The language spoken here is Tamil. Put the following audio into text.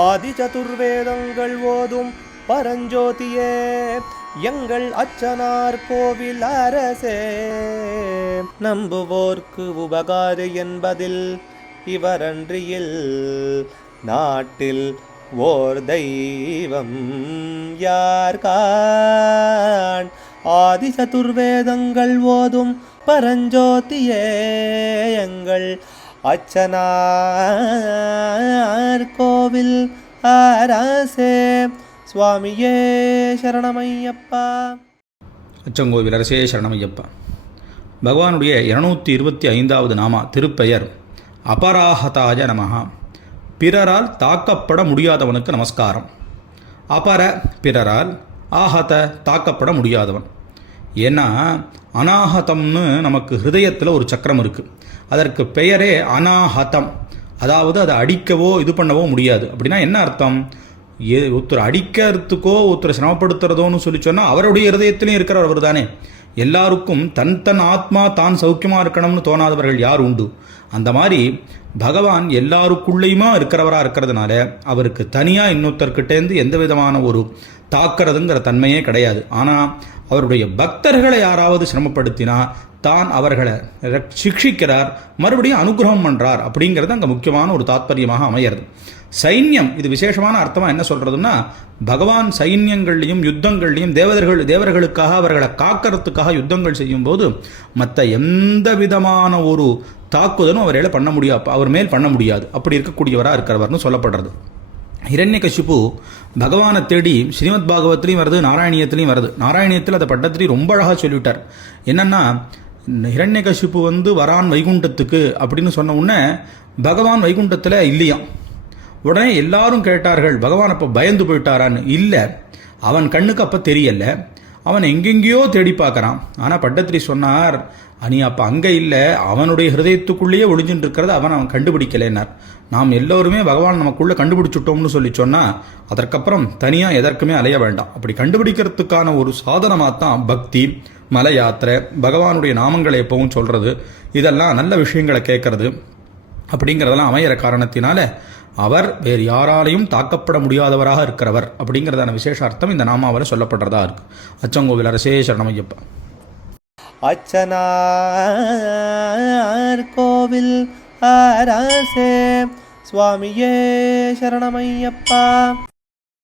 ஆதி சதுர்வேதங்கள் ஓதும் பரஞ்சோதியே எங்கள் அச்சனார் கோவில் அரசே. நம்புவோர்க்கு உபகாரி என்பதில் இவரன்றியில் நாட்டில் ஓர் தெய்வம் யார்கான். ஆதி சதுர்வேதங்கள் ஓதும் பரஞ்சோதியே எங்கள் அச்சனார் கோவில் அரசே. சுவாமியே சரணமையப்பா. அச்சங்கோவில் அரசே சரணமையப்பா. பகவானுடைய 225வது நாமா திருப்பெயர் அபராஹதாய நமஹா. பிறரால் தாக்கப்பட முடியாதவனுக்கு நமஸ்காரம். அபர பிறரால், ஆஹத தாக்கப்பட முடியாதவன். ஏன்னா அனாஹதம்னு நமக்கு ஹிருதயத்தில் ஒரு சக்கரம் இருக்குது. அதற்கு பெயரே அனாஹதம். அதாவது அதை அடிக்கவோ இது பண்ணவோ முடியாது. அப்படின்னா என்ன அர்த்தம்? ஒருத்தர் அடிக்கிறதுக்கோ ஒருத்தர் சிரமப்படுத்துறதோன்னு சொல்லி சொன்னால் அவருடைய ஹிருதயத்திலையும் இருக்கிறவர் அவர் தானே. எல்லாருக்கும் தன் தன் ஆத்மா தான் சௌக்கியமாக இருக்கணும்னு தோணாதவர்கள் யார் உண்டு? அந்த மாதிரி பகவான் எல்லாருக்குள்ளேயுமா இருக்கிறவராக இருக்கிறதுனால அவருக்கு தனியாக இன்னொருத்தர்கிட்டேருந்து எந்த விதமான ஒரு தாக்கிறதுங்கிற தன்மையே கிடையாது. ஆனால் அவருடைய பக்தர்களை யாராவது சிரமப்படுத்தினா தான் அவர்களை சிக்ஷிக்கிறார், மறுபடியும் அனுகிரகம் பண்ணுறார். அப்படிங்கிறது அங்கே முக்கியமான ஒரு தாத்பரியமாக அமையிறது. சைன்யம் இது விசேஷமான அர்த்தமாக என்ன சொல்கிறதுன்னா, பகவான் சைன்யங்கள்லையும் யுத்தங்கள்லையும் தேவர்களுக்காக அவர்களை காக்கிறதுக்காக யுத்தங்கள் செய்யும்போது மற்ற எந்த விதமான ஒரு தாக்குதலும் அவரால் பண்ண முடியாது, அவர் மேல் பண்ண முடியாது. அப்படி இருக்கக்கூடியவராக இருக்கிறவர்னு சொல்லப்படுறது. ஹிரண்யகசிபு பகவானை தேடி ஸ்ரீமத் பாகவத்திலையும் வருது, நாராயணியத்திலையும் வருது. நாராயணியத்தில் அதை பட்டத்திரி ரொம்ப அழகாக சொல்லிவிட்டார். என்னன்னா, ஹிரண்யகசிபு வரான் வைகுண்டத்துக்கு அப்படின்னு சொன்ன உடனே பகவான் வைகுண்டத்தில் இல்லையாம். உடனே எல்லாரும் கேட்டார்கள், பகவான் அப்போ பயந்து போயிட்டாரான்னு. இல்லை, அவன் கண்ணுக்கு அப்போ தெரியல, அவன் எங்கெங்கேயோ தேடி பார்க்குறான். ஆனால் பட்டத்திரி சொன்னார், நீ அப்போ அங்கே இல்லை, அவனுடைய ஹிருதயத்துக்குள்ளேயே ஒளிஞ்சுட்டு இருக்கிறத அவன் கண்டுபிடிக்கலைன்னார். நாம் எல்லோருமே பகவான் நமக்குள்ளே கண்டுபிடிச்சிட்டோம்னு சொல்லி சொன்னால் அதற்கப்புறம் தனியாக எதற்குமே அலைய வேண்டாம். அப்படி கண்டுபிடிக்கிறதுக்கான ஒரு சாதனமாக தான் பக்தி, மல யாத்திரை, பகவானுடைய நாமங்களை எப்பவும் சொல்கிறது, இதெல்லாம் நல்ல விஷயங்களை கேட்கறது அப்படிங்கிறதெல்லாம் அமையிற காரணத்தினால அவர் வேறு யாராலையும் தாக்கப்பட முடியாதவராக இருக்கிறவர் அப்படிங்கிறதான விசேஷார்த்தம் இந்த நாமாவில் சொல்லப்படுறதா இருக்கு. அச்சங்கோவில் அரசே சரணமையப்பா. அச்சனார் கோவில் அரசே. சுவாமியே சரணமையப்பா.